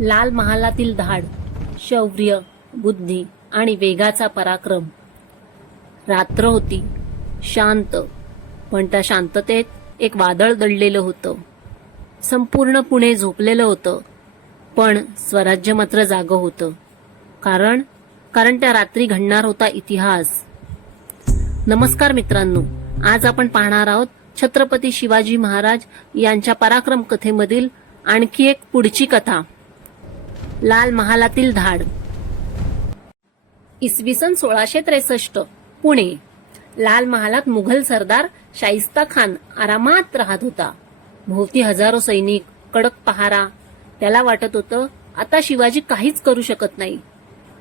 लाल महालातील धाड, शौर्य, बुद्धी आणि वेगाचा पराक्रम. रात्र होती, शांत, पण त्या शांततेत एक वादळ दडलेलं होतं. संपूर्ण पुणे झोपलेलं होतं, पण स्वराज्य मात्र जागं होतं. कारण त्या रात्री घडणार होता इतिहास. नमस्कार मित्रांनो, आज आपण पाहणार आहोत छत्रपती शिवाजी महाराज यांच्या पराक्रम कथेमधील आणखी एक पुढची कथा, लाल महालातील धाड. इसवी सन 1663 पुणे. लाल महालात मुघल सरदार शाहिस्ता खान आरामात राहत होता. भोवती हजारो सैनिक, कडक पहारा. त्याला वाटत होतं आता शिवाजी काहीच करू शकत नाही.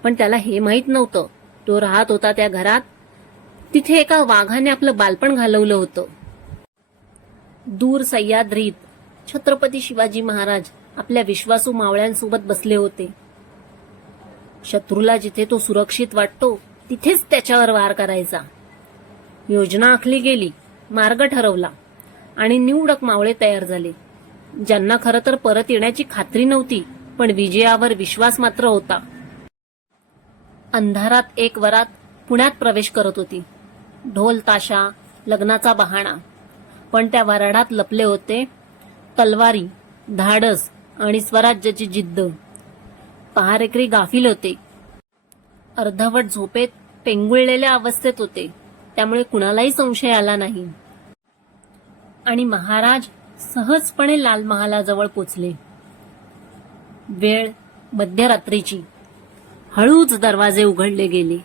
पण त्याला हे माहित नव्हतं, तो राहत होता त्या घरात, तिथे एका वाघाने आपलं बालपण घालवलं होतं. दूर सह्याद्रीत छत्रपती शिवाजी महाराज आपल्या विश्वासू मावळ्यांसोबत बसले होते. शत्रूला जिथे तो सुरक्षित वाटतो तिथेच त्याच्यावर वार करायचा. योजना आखली गेली, मार्ग ठरवला आणि निवडक मावळे तयार झाले, ज्यांना खरं तर परत येण्याची खात्री नव्हती, पण विजयावर विश्वास मात्र होता. अंधारात एक वरात पुण्यात प्रवेश करत होती. ढोल ताशा, लग्नाचा बहाणा, पण त्या वराडात लपले होते तलवारी, धाडस आणि स्वराज्याची जिद्द. पहारेकरी गाफील होते, अर्धवट झोपेत पेंगुळलेल्या अवस्थेत होते, त्यामुळे कुणालाही संशय आला नाही. आणि महाराज सहजपणे लाल महालाजवळ पोचले. वेळ मध्यरात्रीची. हळूच दरवाजे उघडले गेले.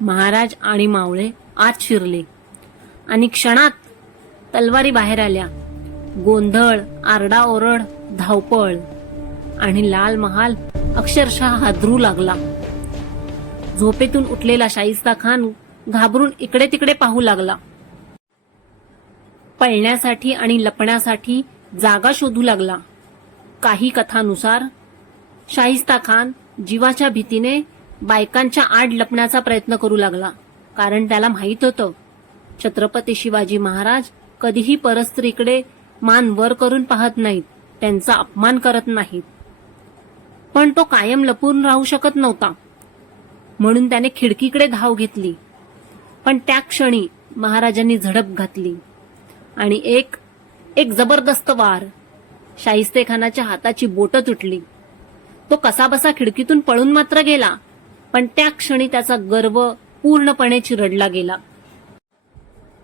महाराज आणि मावळे आत शिरले आणि क्षणात तलवारी बाहेर आल्या. गोंधळ, आरडाओरड, धावपळ, आणि लाल महाल अक्षरशः हादरू लागला. झोपेतून उठलेला शाहिस्ता खान घाबरून इकडे तिकडे पाहू लागला. पळण्यासाठी आणि लपण्यासाठी जागा शोधू लागला. काही कथानुसार शाहिस्ता खान जीवाच्या भीतीने बायकांच्या आड लपण्याचा प्रयत्न करू लागला, कारण त्याला माहित होतं छत्रपती शिवाजी महाराज कधीही परस्त्रीकडे मान वर करून पाहत नाहीत, त्यांचा अपमान करत नाहीत. पण तो कायम लपून राहू शकत नव्हता, म्हणून त्याने खिडकीकडे धाव घेतली. पण त्या क्षणी महाराजांनी झडप घातली आणि एक जबरदस्त वार. शाहिस्तेखानाच्या हाताची बोटं तुटली. तो कसाबसा खिडकीतून पळून मात्र गेला, पण त्या क्षणी त्याचा गर्व पूर्णपणे चिरडला गेला.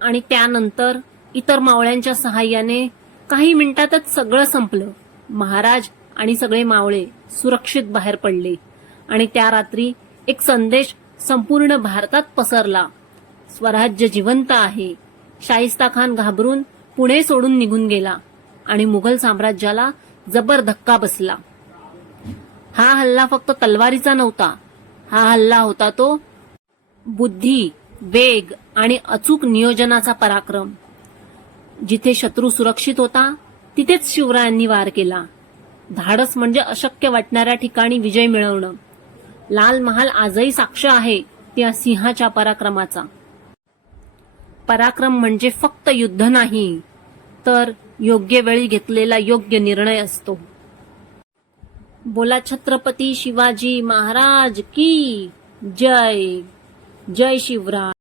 आणि त्यानंतर इतर मावळ्यांच्या सहाय्याने काही मिनिटातच सगळं संपलं. महाराज आणि सगळे मावळे सुरक्षित बाहेर पडले आणि त्या रात्री एक संदेश संपूर्ण भारतात पसरला, स्वराज्य जिवंत आहे. शाहिस्ता खान घाबरून पुणे सोडून निघून गेला आणि मुघल साम्राज्याला जबर धक्का बसला. हा हल्ला फक्त तलवारीचा नव्हता, हा हल्ला होता तो बुद्धी, वेग आणि अचूक नियोजनाचा पराक्रम. जिथे शत्रू सुरक्षित होता तिथेच शिवरायांनी वार केला. धाडस म्हणजे अशक्य वाटणाऱ्या ठिकाणी विजय मिळवणं. लाल महाल आजही साक्ष आहे त्या सिंहाच्या पराक्रमाचा. पराक्रम म्हणजे फक्त युद्ध नाही, तर योग्य वेळी घेतलेला योग्य निर्णय असतो. बोला छत्रपती शिवाजी महाराज की जय. जय शिवराय.